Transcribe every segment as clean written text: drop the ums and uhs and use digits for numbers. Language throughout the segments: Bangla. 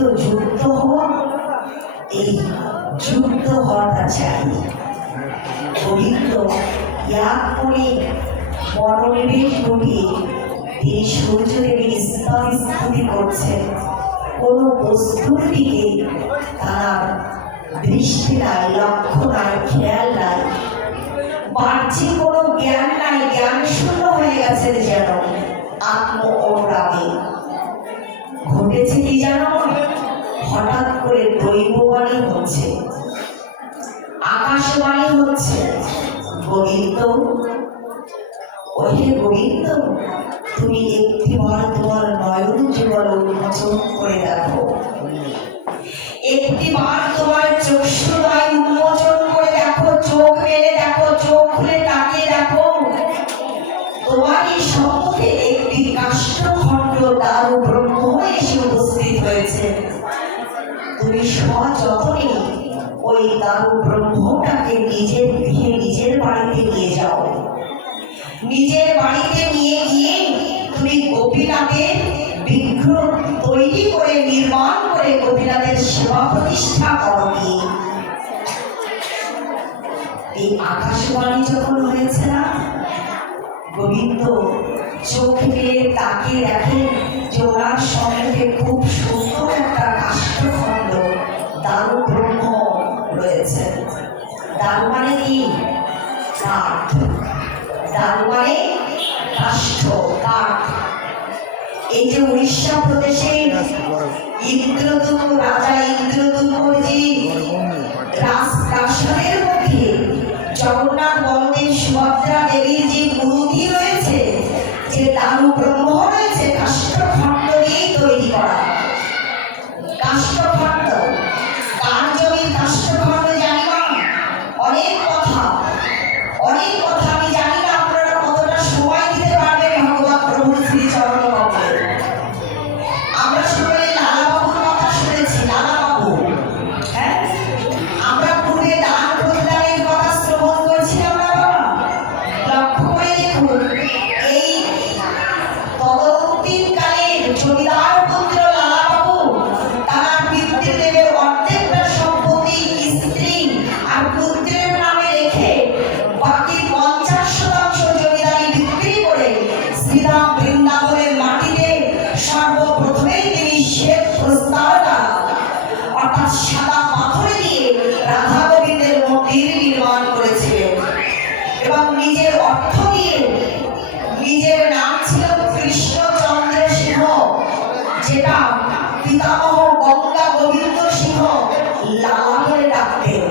তো যুক্ত হওয়া, এই যুক্ত হওয়াটা চাই। গোবিন্দ ইয়াগ করে মনোনিবেশ ঘটিয়ে তিনি সূর্যদেবের স্তব স্তুতি করছেন। কোনো বস্তুর দিকে তার দৃষ্টি নাই, লক্ষ্য নাই, খেয়াল নাই, বাহ্যে কোনো জ্ঞান নাই, জ্ঞান শূন্য হয়ে গেছে যেন আত্ম অনুরাগে। ঘটেছে কি জানো, হঠাৎ করে দৈববাণী হচ্ছে, আকাশবাণী হচ্ছে, গোবিন্দ, ওহে গোবিন্দ, তুমি একটিবার তোমার নয়ন যুগল উন্মোচন করে দেখো, একটিবার তোমার চক্ষুদয় উন্মোচন করে দেখো, চোখ মেলে দেখো, চোখ খুলে তাকিয়ে দেখো, তোমার এই সম্মুখে একটি কাষ্ঠখণ্ড দারু ব্রহ্ম এসে উপস্থিত হয়েছে। তুমি সযত্নে ওই দারু ব্রহ্মটাকে নিজের গৃহে, নিজের বাড়িতে নিয়ে যাও। নিজের বাড়িতে নিয়ে গিয়ে তুমি গোপীনাথের বিগ্রহ তৈরি করে, নির্মাণ করে গোপীনাথের সেবা প্রতিষ্ঠা করো। এই আকাশবাণী যখন হয়েছে না, গোবিন্দ চোখ মেলে তাকিয়ে দেখেন যে ওনার সম্মুখে খুব সুন্দর একটা কাষ্ঠখণ্ড দারু ব্রহ্ম রয়েছে। দারু মানে কি? কাঠ। দারু মানে কাষ্ঠ, কাঠ। এই যে উড়িষ্যা প্রদেশে ইন্দ্রদূত, রাজা ইন্দ্রদূতজি রাজপ্রাসাদের মধ্যে জগন্নাথ বলদেব সুভদ্রা দেবীর যে মূর্তি রয়েছে, যে দারু ব্রহ্ম রয়েছে, কাষ্ঠখণ্ড দিয়েই তৈরি করা। কাষ্ঠখণ্ড, কার জমির কাষ্ঠখণ্ড জানি না, অনেক কথা, অনেক কথা আমি জানি না আপনারা কতটা সময় দিতে পারবেন ভগবান প্রভুর শ্রীচরণ কমলে। আমরা সকলে লালাবাবুর কথা শুনেছি, লালাবাবু, হ্যাঁ, আমরা পূর্বে দান প্রদানের কথা শ্রবণ করছিলাম না বাবা? লক্ষ্য করে দেখুন, এই তদন্তিকালের জমিদার পুত্র লালাবাবু তার পিতৃদেবের অর্ধেকটা সম্পত্তি স্ত্রী আর পুত্রের নামে রেখে বাকি 50% জমিদারি বিক্রি করে শ্রীরাম বৃন্দাবনের মাটিতে সর্বপ্রথমে তিনি শ্বেত প্রস্তর দ্বারা, অর্থাৎ সাদা পাথরে দিয়ে রাধা গোবিন্দের মন্দির নির্মাণ করেছিলেন এবং নিজের অর্থ দিয়ে, নিজের নাম ছিল কৃষ্ণচন্দ্র সিংহ, যেটা পিতামহ গঙ্গা গোবিন্দ সিংহ লালা বলে ডাকতেন।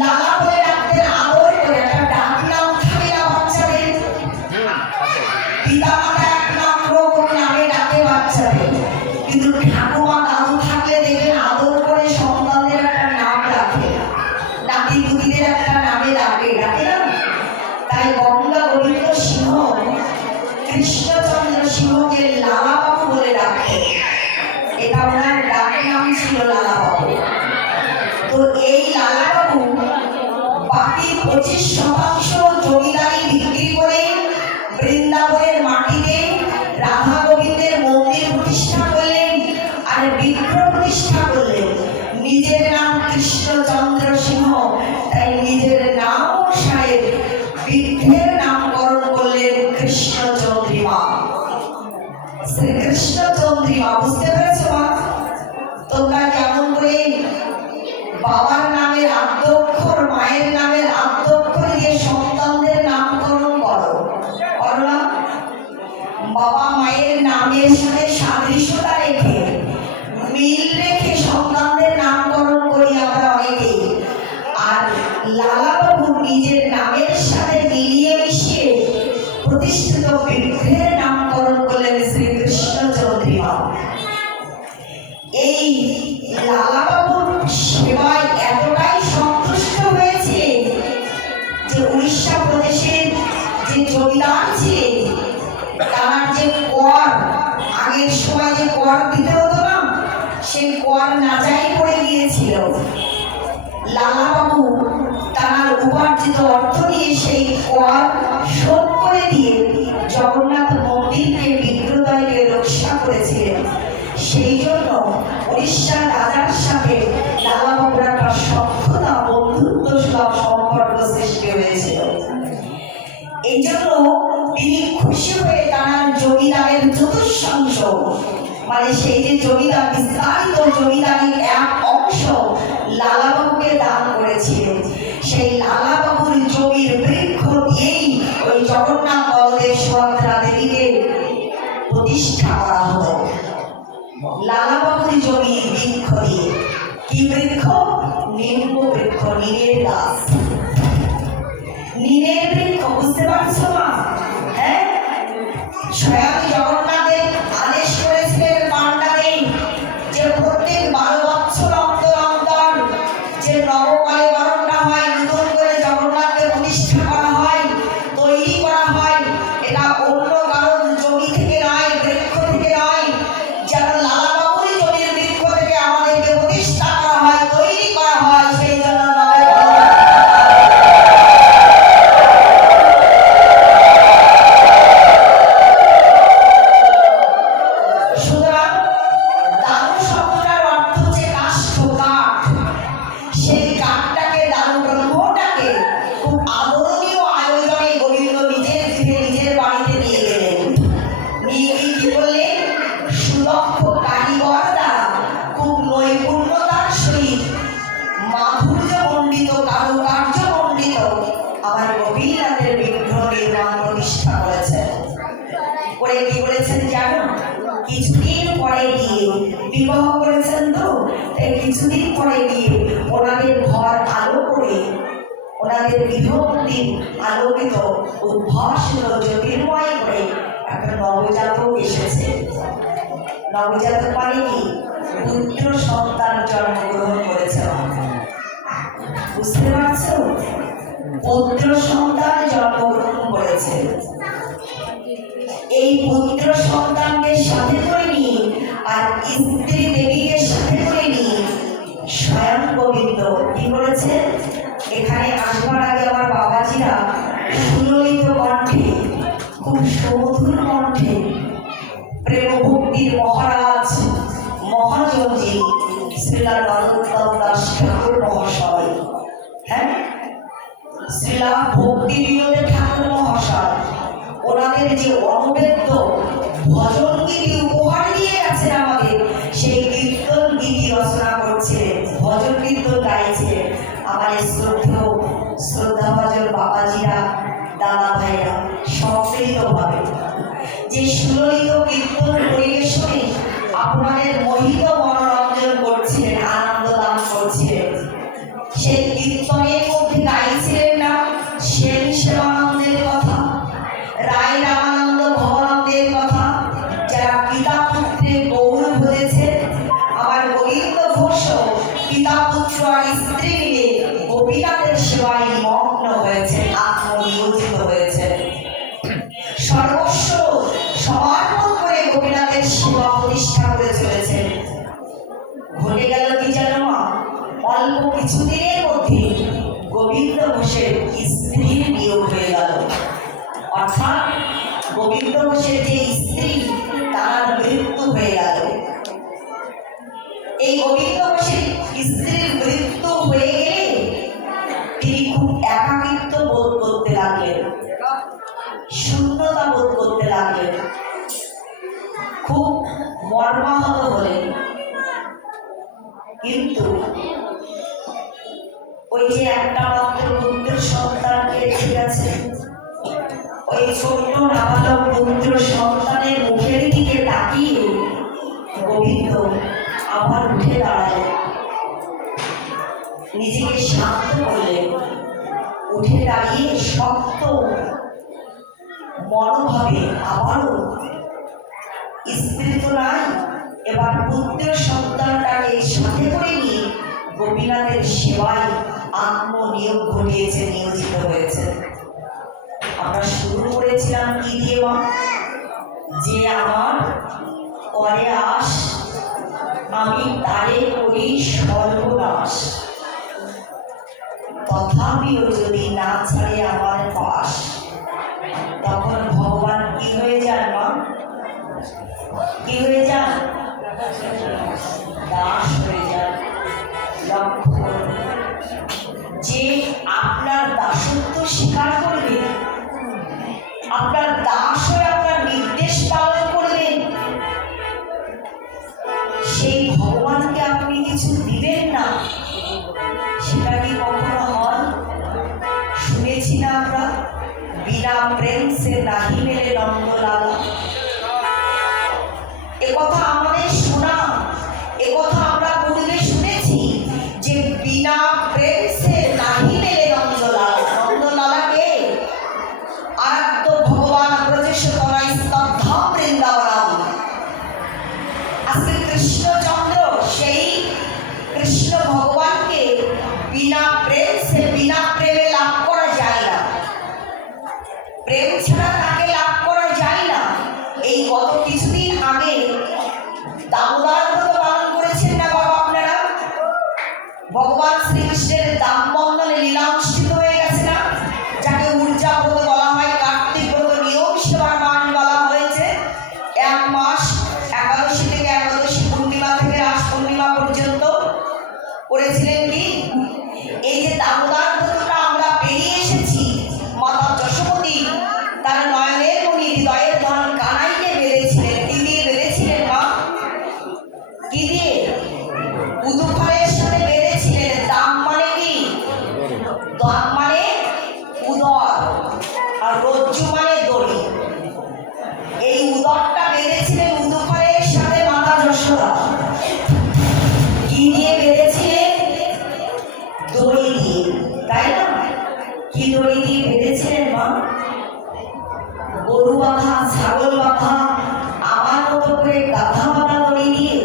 লালা বলে ডাকতেন, আদর করে। একটা ডাক নাম থাকে না বাচ্চাদের, পিতামাতা এক নাম নামে ডাকে বাচ্চাদের, কিন্তু ঠাকুমা দাদু থাকলে দেখবেন আদর করে সন্তানদের একটা নাম রাখে, নাতি পুতিদের একটা নামে ডাকে, ডাকে না? তাই গঙ্গা গোবিন্দ সিংহ কৃষ্ণচন্দ্র সিংহকে লালাবাবু বলে ডাকতেন। এটা ওনার ডাক নাম ছিল লালাবাবু। তো এই লালাবাবু বাকি 25% জমিদারি বিক্রি করে বৃন্দাবনের মাটিতে রাধা গোবিন্দের মন্দির প্রতিষ্ঠা করলেন আর বিগ্রহ প্রতিষ্ঠা করলেন। নিজের নাম কৃষ্ণচন্দ্র সিংহ, তাই নিজের নাম অনুসারে বিগ্রহের নামকরণ করলেন কৃষ্ণচন্দ্রিমা, শ্রীকৃষ্ণচন্দ্রিমা। বুঝতে পেরেছ মা? তোমরা কেমন করে বাবার নামের আদ্যক্ষর, মায়ের নামের আদ্যক্ষর দিয়ে সন্তানদের নামকরণ করো, করো না? বাবা মায়ের নামের সাথে সাদৃশ্যতা রেখে, মিল রেখে সন্তানদের নামকরণ করি আমরা অনেকেই। আর লালাবাবু নিজের নামের সাথে মিলিয়ে মিশিয়ে প্রতিষ্ঠিত বিগ্রহের নামকরণ করলেন শ্রীকৃষ্ণচন্দ্রিমা। এই লালাবাবুর সেবায় এতটাই সন্তুষ্ট হয়েছিলেন যে উড়িষ্যা প্রদেশের যে জমিদার ছিলেন, তার যে কর, আগের সময় যে কর দিতে হতো না, সেই কর নাজাই পড়ে গিয়েছিল। লালাবাবু তার উপার্জিত অর্থ দিয়ে সেই কর শোধ করে দিয়ে জগন্নাথ মন্দিরকে, বিগ্রহকে রক্ষা করেছিলেন। সেই জন্য উড়িষ্যার রাজার সাথে লালা বাবুর একটা সখ্যতা বন্ধুত্ব সুলভ সম্পর্ক সৃষ্টি হয়েছিল। এই জন্য তিনি খুশি হয়ে তার জমিদারের চতুর্থাংশ, মানে সেই যে জমিদার বিস্তারিত জমিদারির এক অংশ লালাবাবুকে দান করেছিলেন। সেই লালাবাবুর জমির বৃক্ষ দিয়েই ওই জগন্নাথ বলদেব সুভদ্রা দেবীকে প্রতিষ্ঠা করা হতো। লালাবাবুর জমির বৃক্ষ দিয়ে, কি বৃক্ষ? নিম্ব বৃক্ষ, নিমের গাছ, নিমের বৃক্ষ। বুঝতে পারছো না? হ্যাঁ, স্বয়ং জগন্নাথের আদেশ করেছিলেন পাণ্ডাকে যে প্রত্যেক 12 বছর অন্তর অন্তর যে নবকালে বরণটা হয়, নতুন করে জগন্নাথকে প্রতিষ্ঠা করা হয়, তৈরি করা হয়, এটা অন্য কারণ জমি থেকে নয়, বৃক্ষ থেকে নয়, যেন লালাবাবুর জমির বৃক্ষ থেকে আমাদেরকে প্রতিষ্ঠা করা হয়, তৈরি করা হয়। সেই জন্য বিবাহ করেছেন, তো কিছুদিন পরে গিয়ে ওনাদের ঘর আলো করে, ওনাদের গৃহমন্দির আলোকিত উদ্ভাসিত জ্যোতির্ময় করে একটা নবজাতক এসেছে। নবজাতক মানে কি? পুত্র সন্তান জন্মগ্রহণ করেছে। বুঝতে পারছো? পুত্র সন্তান জন্মগ্রহণ করেছে। এই পুত্র সন্তানকে সাথে করে নিয়ে আর স্ত্রী দেবীকে সাথে করে নিয়ে স্বয়ং গোবিন্দ কি করেছে? এখানে আসবার আগে আমার বাবাজিরা সুললিত কণ্ঠে, খুব সুমধুর কণ্ঠে প্রেম ভক্তির মহারাজ মহাজনজি শ্রীলা নরোত্তম দাস ঠাকুর মহাশয়, হ্যাঁ, শ্রীলা ভক্তি বিনোদে ঠাকুর মহাশয়, ওনাদের যে অনবেদ্য ভজন গীতি উপহার দিয়ে গেছেন আমাদের, সেই কীর্তন গীতি রচনা করছিলেন, ভজন কীর্তন গাইছিলেন আমাদের শ্রদ্ধাভাজন বাবাজিরা, দাদা ভাইরা সম্মিলিতভাবে যে সুললিত কীর্তন পরিবেশনে আপনাদের মোহিত মনোরঞ্জন করছিলেন, আনন্দ দান করছিলেন। সেই কীর্তনের মধ্যে গাইছিলেন না সেন সেবানন্দের কথা, রায় রামানন্দ ভবানন্দের কথা, যারা পিতা পুত্রের গৌর ভরেছে। আমার গোবিন্দ ঘোষ পিতা পুত্র আর স্ত্রী মিলে গোপীনাথের সেবায় মগ্ন হয়েছে, আত্মনিয়োজিত হয়েছে, সর্বস্ব সমর্পণ করে গোপীনাথের সেবা প্রতিষ্ঠা করে চলেছে। ঘটে গেল কি জানো মা? অল্প কিছুদিনের মধ্যে গোবিন্দ ঘোষের স্ত্রীর বিয়োগ হয়ে গেল। অর্থাৎ গোবিন্দ ঘোষের যে স্ত্রী, তার মৃত্যু হয়ে গেল। এই গোবিন্দ ঘোষের স্ত্রীর মৃত্যু হয়ে গেলে তিনি খুব একাকিত্ব বোধ করতে লাগলেন, শূন্যতা বোধ করতে লাগলেন, খুব মর্মাহত হলেন। কিন্তু ওই যে একটা মাত্র পুত্র সন্তানকে রেখে গেছেন, ওই ছোট্ট নাবালক পুত্র সন্তানের মুখের দিকে তাকিয়ে গোবিন্দ আবার উঠে দাঁড়ালেন, নিজেকে শান্ত করলেন, উঠে দাঁড়িয়ে শক্ত মনোভাবে আবারও স্ত্রী তো নাই, এবার পুত্র সন্তানটাকে সাথে করে নিয়ে গোপীনাথের সেবায় আত্মনিয়োগ ঘটিয়েছে, নিয়োজিত হয়েছে। আমরা শুরু করেছিলাম কি দিয়ে? যে আমার পরে আস, আমি তারে করি সর্বনাশ, তথাপিও যদি না ছাড়ে আমার পাশ। তখন ভগবান কি হয়ে যান মা? কি হয়ে যান? সেই ভগবানকে আপনি কিছু দিবেন না, সেটা কি কখনো হয়? শুনেছি না আমরা, বিনা প্রেম সে নাহি মেলে নন্দলালা। একথা আমাদের শোনা, একথা আমরা পূর্বে শুনেছি যে বিনা প্রেম সে নাহি মেলে নন্দলালা। নন্দলালাকে আরাধ্য ভগবান ব্রজেশ্বরায় স্তব্ধ বৃন্দাবনম। আজকে কৃষ্ণচন্দ্র সেই কৃষ্ণ ভগবানকে বিনা প্রেম সে বিনা প্রেমে লাভ করা যায় না, প্রেম ছাড়া তাকে লাভ করা যায় না। এই গত কিছুদিন আগে দামোদর ব্রত পালন করেছেন না বাবা আপনারা? ভগবান শ্রীকৃষ্ণের দামবন্ধনে লীলা অনুষ্ঠিত হয়ে গেছে না, যাকে ঊর্জা ব্রত বলা হয়, কার্তিক ব্রত নিয়মিতভাবে পালন বলা হয়েছে। 1 মাস একাদশী থেকে একাদশী, পূর্ণিমা থেকে রাস পূর্ণিমা পর্যন্ত করেছিলেন কি? এই যে দামোদর ব্রতটা আমরা পেরিয়ে এসেছি, মাতা যশোমতী তার নয়নের মণি হৃদয়ের ধন কানাইকে বেঁধেছিলেন। কি দিয়ে বেঁধেছিলেন মা? কি দিয়ে? উদুফলের সাথে বেঁধেছিলেন। দাম মানে কি? দাম মানে উদর, আর রজ্জু মানে দড়ি। এই উদরটা বেঁধেছিলেন উদুফলের সাথে মাতা যশোদা। কি দিয়ে বেঁধেছিলেন? দড়ি দিয়ে, তাই না? কি দড়ি দিয়ে বেঁধেছিলেন মা? গরু বাঁধা, ছাগল বাঁধা, আমার মতো করে গাধা বাঁধা দড়ি দিয়ে,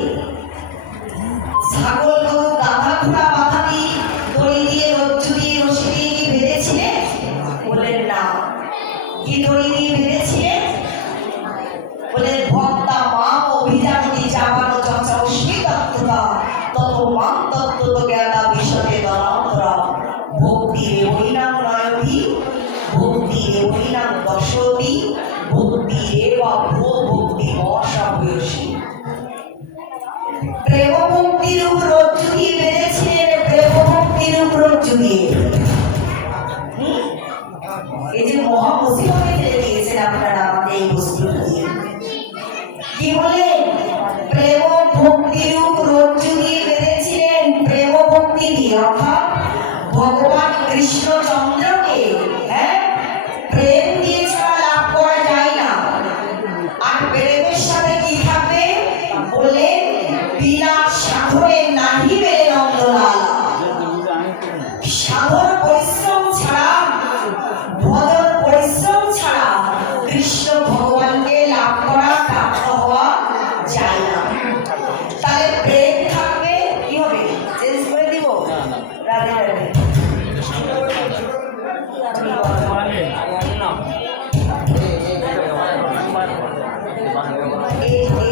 ছাগল গরু গাধা ঘোড়া বাঁধা দিয়ে, দড়ি দিয়ে, রজ্জু দিয়ে, রশি দিয়ে কি বেঁধেছিলেন? বললেন না। কি দড়ি দিয়ে বেঁধেছিলেন? বলে ভক্তা মাম অভিজানতি চাবানো চঞ্চস্মি তত্ত্বতা তত মাম তত্ত্বত জ্ঞাতা বিশদে দলান্তরা ভক্তি রেবৈনাং নয়তি ভক্তি রেবৈনাং দশতি ভক্তি রেবা ভো ভক্তি অসাভয়সী। প্রেম ভক্তির উপর রজ্জু দিয়ে বেঁধেছিলেন, প্রেম ভক্তির উপর রজ্জু দিয়ে। এই যে মহা মুসিবতে ফেলে দিয়েছেন আপনারা আমাদের এই বস্তুটা দিয়ে। কি বলে? প্রেম ভক্তির উপর রজ্জু দিয়ে বেঁধেছিলেন, প্রেম ভক্তি দিয়ে। অর্থাৎ ভগবান কৃষ্ণচন্দ্রকে প্রেম দিয়ে ছাড়া লাভ করা যায় না। আর প্রেমের সাথে কি থাকবে? বলে বিনা সাধনে নাহি মেলে নন্দলালা। সাধন পরিশ্রম ছাড়া, ভজন পরিশ্রম ছাড়া কৃষ্ণ ভগবানকে লাভ করা, প্রাপ্ত হওয়া যায় না। তাহলে প্রেম থাকবে, কি হবে? চেঞ্জ করে দিব। রাধে রাধে।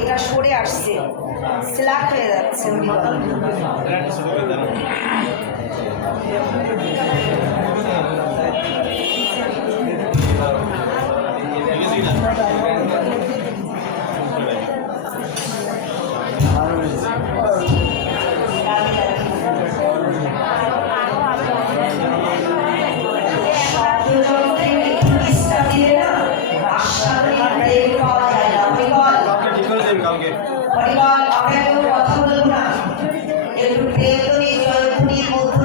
এটা সরে আসছে, স্ল্যাক হয়ে যাচ্ছে। হরিবল, আমরা কেউ কথা বলবো না, একটু প্রেম করি, জয়পুরীর মধ্য